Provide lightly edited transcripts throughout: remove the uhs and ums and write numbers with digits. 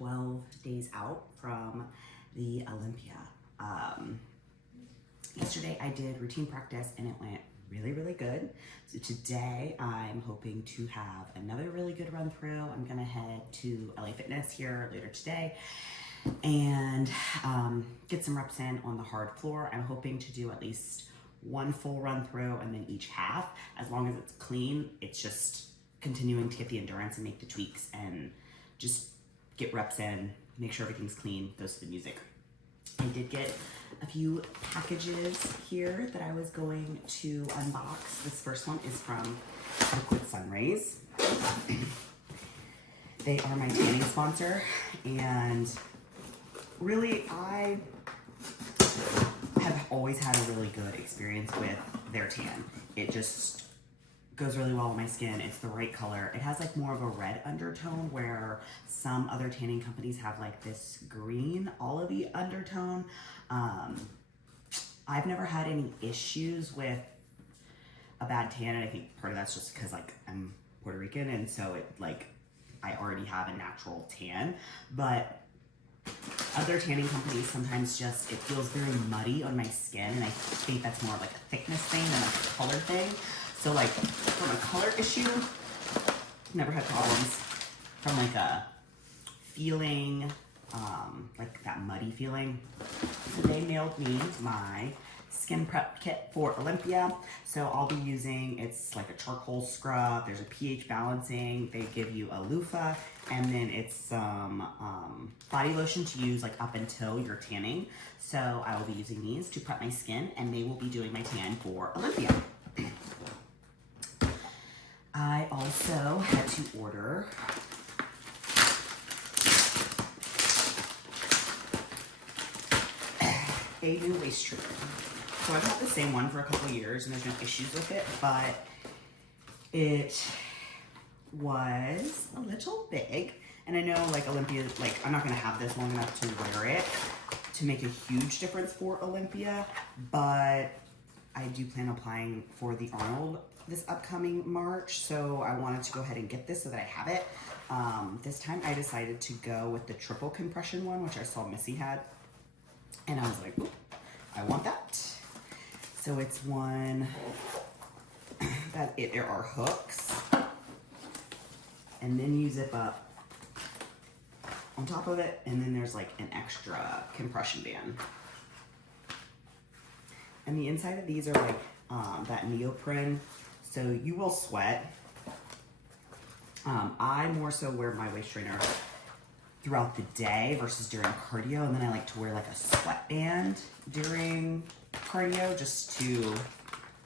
12 days out from the Olympia. Yesterday I did routine practice and it went really, really good. So today I'm hoping to have another really good run through. I'm gonna head to LA Fitness here later today and get some reps in on the hard floor. I'm hoping to do at least one full run through and then each half. As long as it's clean, it's just continuing to get the endurance and make the tweaks and just get reps in, make sure everything's clean, goes to the music. I did get a few packages here that I was going to unbox. This first one is from Liquid Sun Rays. They are my tanning sponsor, and really I have always had a really good experience with their tan. It just goes really well on my skin. It's the right color. It has like more of a red undertone where some other tanning companies have like this green olivey undertone. I've never had any issues with a bad tan, and I think part of that's just because like I'm Puerto Rican and so it like I already have a natural tan, but other tanning companies sometimes just, it feels very muddy on my skin, and I think that's more like a thickness thing than like a color thing. So like from a color issue, never had problems. From like a feeling, like that muddy feeling. So they mailed me my skin prep kit for Olympia. So I'll be using, it's like a charcoal scrub, there's a pH balancing, they give you a loofah, and then it's some body lotion to use like up until you're tanning. So I will be using these to prep my skin, and they will be doing my tan for Olympia. I also had to order a new waist trainer. So I've had the same one for a couple of years and there's no issues with it, but it was a little big. And I know like Olympia, like I'm not gonna have this long enough to wear it to make a huge difference for Olympia, but I do plan on applying for the Arnold this upcoming March, so I wanted to go ahead and get this so that I have it. This time I decided to go with the triple compression one, which I saw Missy had, and I was like, ooh, I want that. So it's one that there are hooks, and then you zip up on top of it, and then there's like an extra compression band. And the inside of these are like that neoprene, so you will sweat. I more so wear my waist trainer throughout the day versus during cardio, and then I like to wear like a sweatband during cardio just to,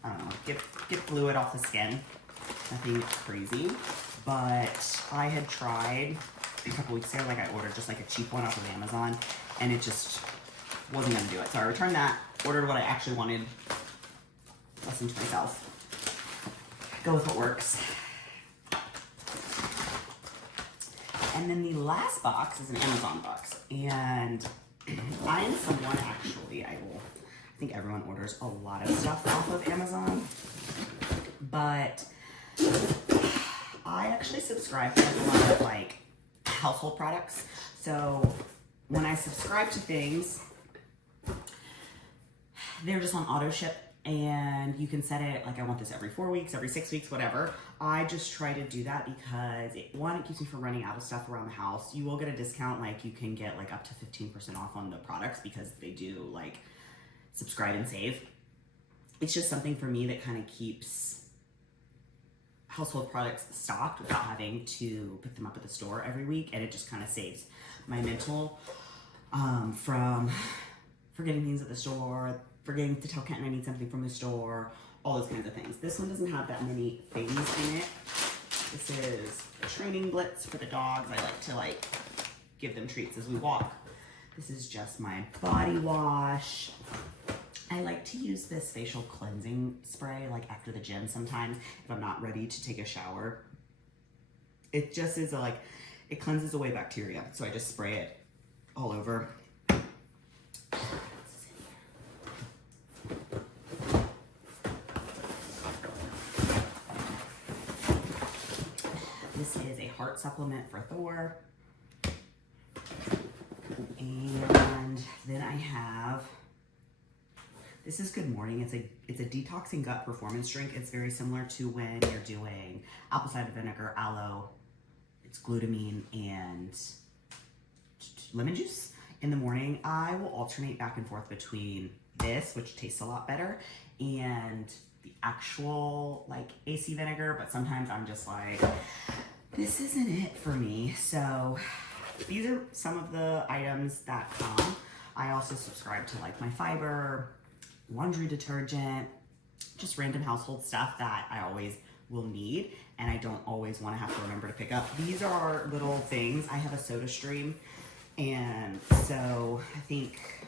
I don't know, get fluid off the skin. Nothing crazy, but I had tried a couple weeks ago, like I ordered just like a cheap one off of Amazon, and it just wasn't gonna do it. So I returned that, ordered what I actually wanted, listened to myself, go with what works. And then the last box is an Amazon box, and I am someone, actually, I think everyone orders a lot of stuff off of Amazon, but I actually subscribe to a lot of like household products. So when I subscribe to things, they're just on auto ship, and you can set it like I want this every 4 weeks, every 6 weeks, whatever. I just try to do that because it keeps me from running out of stuff around the house. You will get a discount, like you can get like up to 15% off on the products because they do like subscribe and save. It's just something for me that kind of keeps household products stocked without having to pick them up at the store every week, and it just kind of saves my mental from forgetting things at the store, forgetting to tell Kenton I need something from the store, all those kinds of things. This one doesn't have that many things in it. This is a training blitz for the dogs. I like to like give them treats as we walk. This is just my body wash. I like to use this facial cleansing spray like after the gym sometimes if I'm not ready to take a shower. It just is like, it cleanses away bacteria. So I just spray it all over. This is a heart supplement for Thor. And then I have, this is Good Morning. It's a detoxing gut performance drink. It's very similar to when you're doing apple cider vinegar, aloe, it's glutamine, and lemon juice in the morning. I will alternate back and forth between this, which tastes a lot better, and the actual like AC vinegar, but sometimes I'm just like, this isn't it for me. So these are some of the items that come. I also subscribe to like my fiber, laundry detergent, just random household stuff that I always will need and I don't always want to have to remember to pick up. These are little things. I have a soda stream, and so I think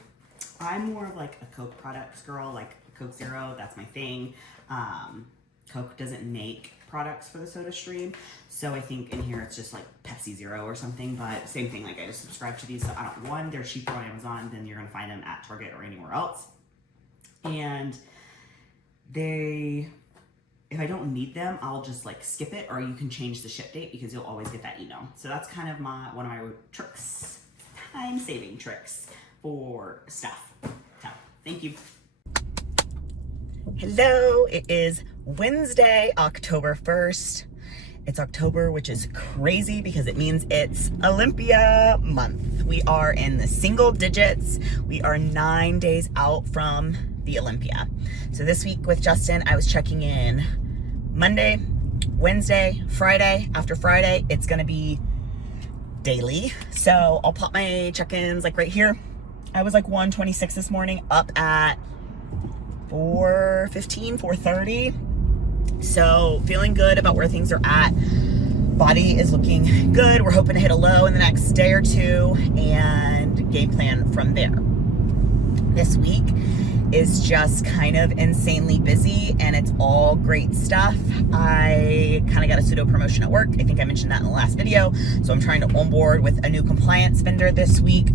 I'm more of like a Coke products girl, like Coke Zero, that's my thing. Coke doesn't make products for the soda stream, so I think in here it's just like Pepsi Zero or something, but same thing, like I just subscribe to these. So I don't, one, they're cheaper on Amazon than you're gonna find them at Target or anywhere else. And they, if I don't need them, I'll just like skip it, or you can change the ship date because you'll always get that email. So that's kind of one of my tricks, time saving tricks for stuff. So thank you. Hello, it is Wednesday, October 1st. It's October, which is crazy because it means it's Olympia month. We are in the single digits. We are 9 days out from the Olympia. So this week with Justin, I was checking in Monday, Wednesday, Friday. After Friday, it's gonna be daily. So I'll pop my check-ins like right here. I was like 126 this morning, up at 4:15, 4:30. So feeling good about where things are at. Body is looking good. We're hoping to hit a low in the next day or two and game plan from there. This week is just kind of insanely busy and it's all great stuff. I kind of got a pseudo promotion at work. I think I mentioned that in the last video. So I'm trying to onboard with a new compliance vendor this week,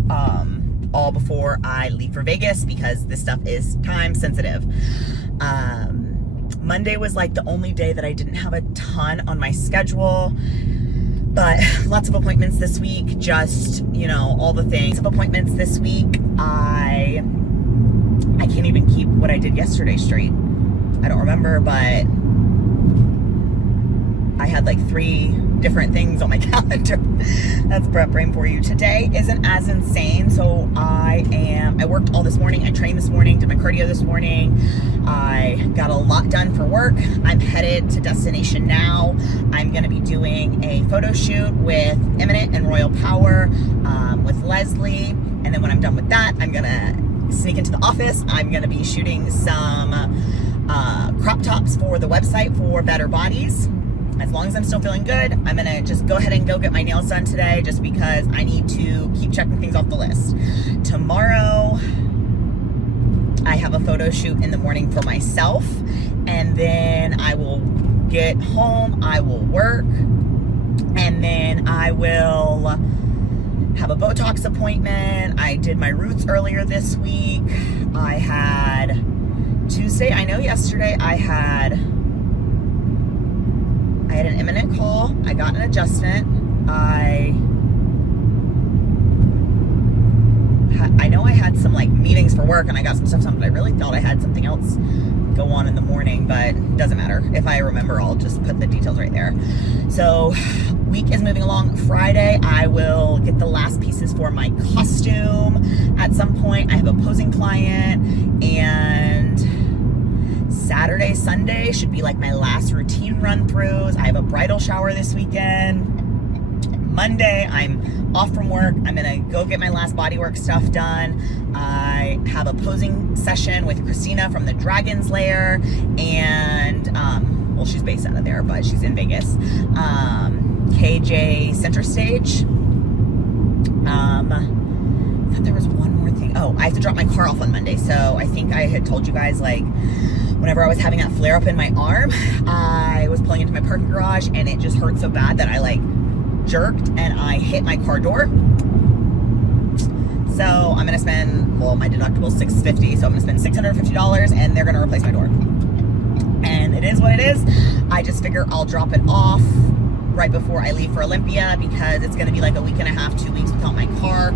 all before I leave for Vegas because this stuff is time sensitive. Monday was like the only day that I didn't have a ton on my schedule, but lots of appointments this week, just, you know, all the things of appointments this week. I can't even keep what I did yesterday straight. I don't remember, but I had like 3 different things on my calendar. That's prep brain for you. Today isn't as insane. So I worked all this morning. I trained this morning, did my cardio this morning. I got a lot done for work. I'm headed to Destination Now. I'm going to be doing a photo shoot with Eminent and Royal Power with Leslie. And then when I'm done with that, I'm going to sneak into the office. I'm going to be shooting some crop tops for the website for Better Bodies. As long as I'm still feeling good, I'm gonna just go ahead and go get my nails done today just because I need to keep checking things off the list. Tomorrow, I have a photo shoot in the morning for myself, and then I will get home, I will work, and then I will have a Botox appointment. I did my roots earlier this week. I had Tuesday, I know yesterday I had an imminent call. I got an adjustment. I know I had some like meetings for work and I got some stuff done, but I really thought I had something else go on in the morning, but it doesn't matter. If I remember, I'll just put the details right there. So week is moving along. Friday, I will get the last pieces for my costume at some point. I have a posing client, and Saturday, Sunday should be like my last routine run-throughs. I have a bridal shower this weekend. Monday, I'm off from work. I'm gonna go get my last bodywork stuff done. I have a posing session with Christina from the Dragon's Lair, and well, she's based out of there, but she's in Vegas. KJ Center Stage. I thought there was one more thing. Oh, I have to drop my car off on Monday. So I think I had told you guys, like, whenever I was having that flare up in my arm, I was pulling into my parking garage and it just hurt so bad that I like jerked and I hit my car door. So I'm gonna spend, well, my deductible is $650, so I'm gonna spend $650 and they're gonna replace my door. And it is what it is. I just figure I'll drop it off right before I leave for Olympia because it's gonna be like a week and a half, 2 weeks without my car.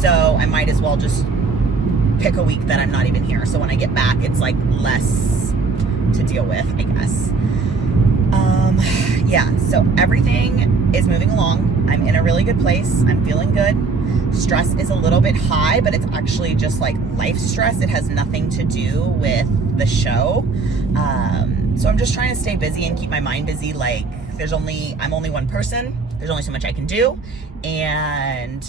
So I might as well just pick a week that I'm not even here. So when I get back, it's like less to deal with, I guess. Yeah, so everything is moving along. I'm in a really good place. I'm feeling good. Stress is a little bit high, but it's actually just like life stress. It has nothing to do with the show. So I'm just trying to stay busy and keep my mind busy. Like I'm only one person. There's only so much I can do. And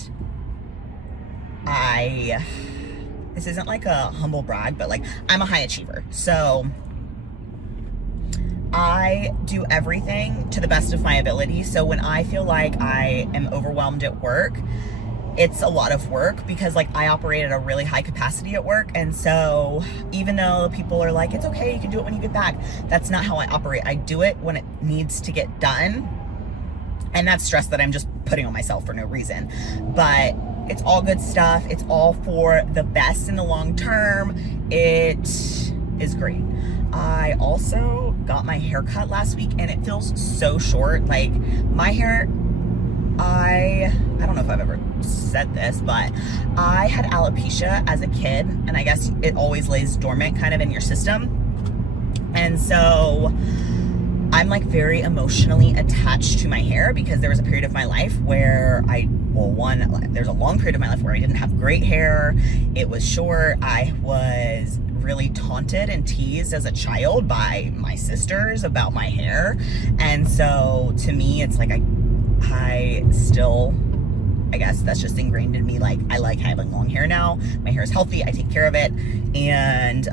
this isn't like a humble brag, but like I'm a high achiever. So I do everything to the best of my ability. So when I feel like I am overwhelmed at work, it's a lot of work because like I operate at a really high capacity at work. And so even though people are like, it's okay, you can do it when you get back, that's not how I operate. I do it when it needs to get done. And that's stress that I'm just putting on myself for no reason. But it's all good stuff. It's all for the best in the long term. It is great. I also got my hair cut last week and it feels so short. Like my hair, I don't know if I've ever said this, but I had alopecia as a kid, and I guess it always lays dormant kind of in your system. And so I'm like very emotionally attached to my hair because there was a period of my life where there's a long period of my life where I didn't have great hair. It was short. I was really taunted and teased as a child by my sisters about my hair. And so to me, it's like I still, I guess that's just ingrained in me. Like I like having long hair now. My hair is healthy. I take care of it. And,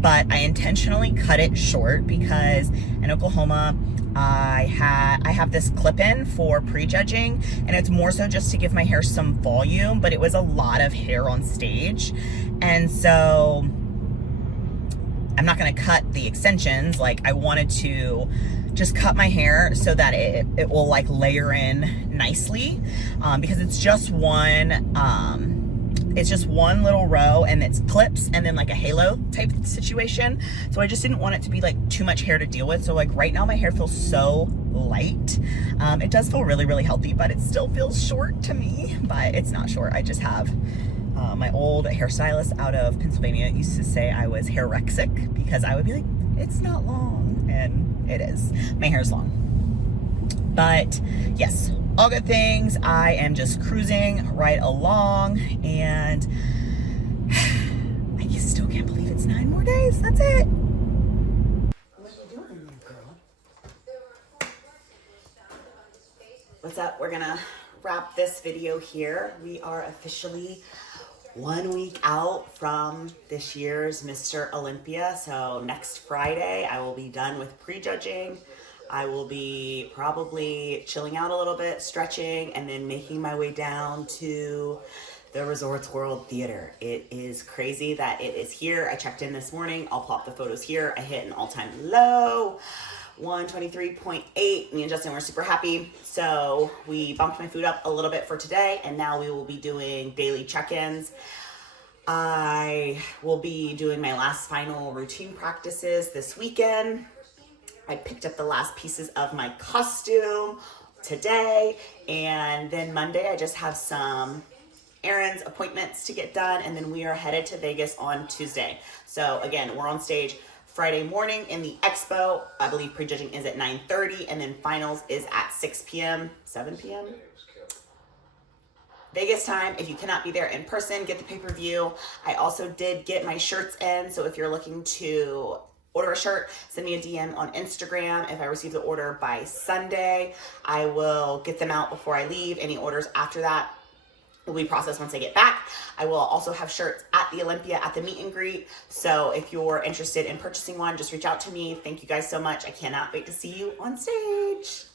but I intentionally cut it short because in Oklahoma, I have this clip-in for prejudging, and it's more so just to give my hair some volume, but it was a lot of hair on stage. And so I'm not going to cut the extensions. Like I wanted to just cut my hair so that it will like layer in nicely, because it's just one little row and it's clips and then like a halo type situation. So I just didn't want it to be like too much hair to deal with. So like right now my hair feels so light. It does feel really, really healthy, but it still feels short to me. But it's not short. I just have my old hairstylist out of Pennsylvania used to say I was hairexic because I would be like, it's not long, and it is. My hair is long. But yes, all good things. I am just cruising right along, and I just still can't believe it's 9 more days. That's it. What are you doing there, girl? What's up? We're gonna wrap this video here. We are officially 1 week out from this year's Mr. Olympia. So next Friday, I will be done with prejudging. I will be probably chilling out a little bit, stretching, and then making my way down to the Resorts World Theater. It is crazy that it is here. I checked in this morning. I'll plop the photos here. I hit an all-time low, 123.8. Me and Justin were super happy. So we bumped my food up a little bit for today, and now we will be doing daily check-ins. I will be doing my last final routine practices this weekend. I picked up the last pieces of my costume today, and then Monday I just have some errands, appointments to get done, and then we are headed to Vegas on Tuesday. So again, we're on stage Friday morning in the expo. I believe prejudging is at 9:30, and then finals is at 6 p.m., 7 p.m. Vegas time. If you cannot be there in person, get the pay-per-view. I also did get my shirts in, so if you're looking to order a shirt, send me a DM on Instagram. If I receive the order by Sunday, I will get them out before I leave. Any orders after that will be processed once I get back. I will also have shirts at the Olympia at the meet and greet. So if you're interested in purchasing one, just reach out to me. Thank you guys so much. I cannot wait to see you on stage.